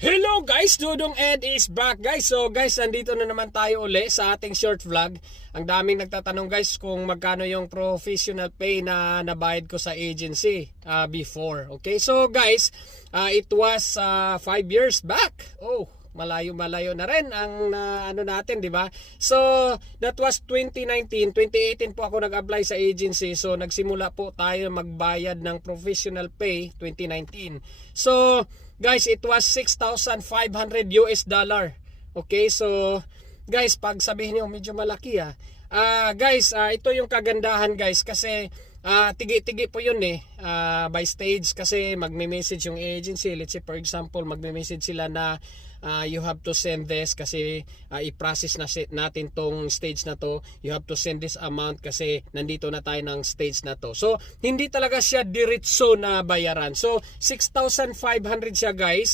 Hello guys, Dudong Ed is back guys. So guys, nandito na naman tayo uli sa ating short vlog. Ang daming nagtatanong guys kung magkano yung professional pay na nabayad ko sa agency before. Okay, so guys, it was 5 years back. Oh, malayo-malayo na rin ang ano natin, di ba? So, that was 2019. 2018 po ako nag-apply sa agency. So, nagsimula po tayo magbayad ng professional pay 2019. So, guys, it was 6,500 US dollar. Okay, so guys, pag sabihin niyo medyo malaki guys, ito yung kagandahan guys kasi tigi-tigi po yun by stage kasi magme-message yung agency. Let's say for example, magme-message sila na you have to send this kasi i-process na natin tong stage na to. You have to send this amount kasi nandito na tayo ng stage na to. So, hindi talaga siya diretso na bayaran. So, 6,500 siya guys.